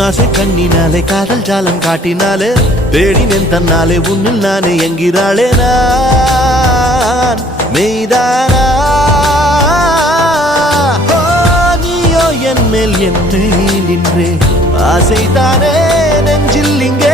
உன்னாசை கண்ணினாலே காதல் ஜாலம் காட்டினாலே தேடினேன் தன்னாலே உன்னில் நானே என்கிறாளே நான் மெய்தானா என் மேல் என்னை நின்றே ஆசைதானே நெஞ்சில் இங்கே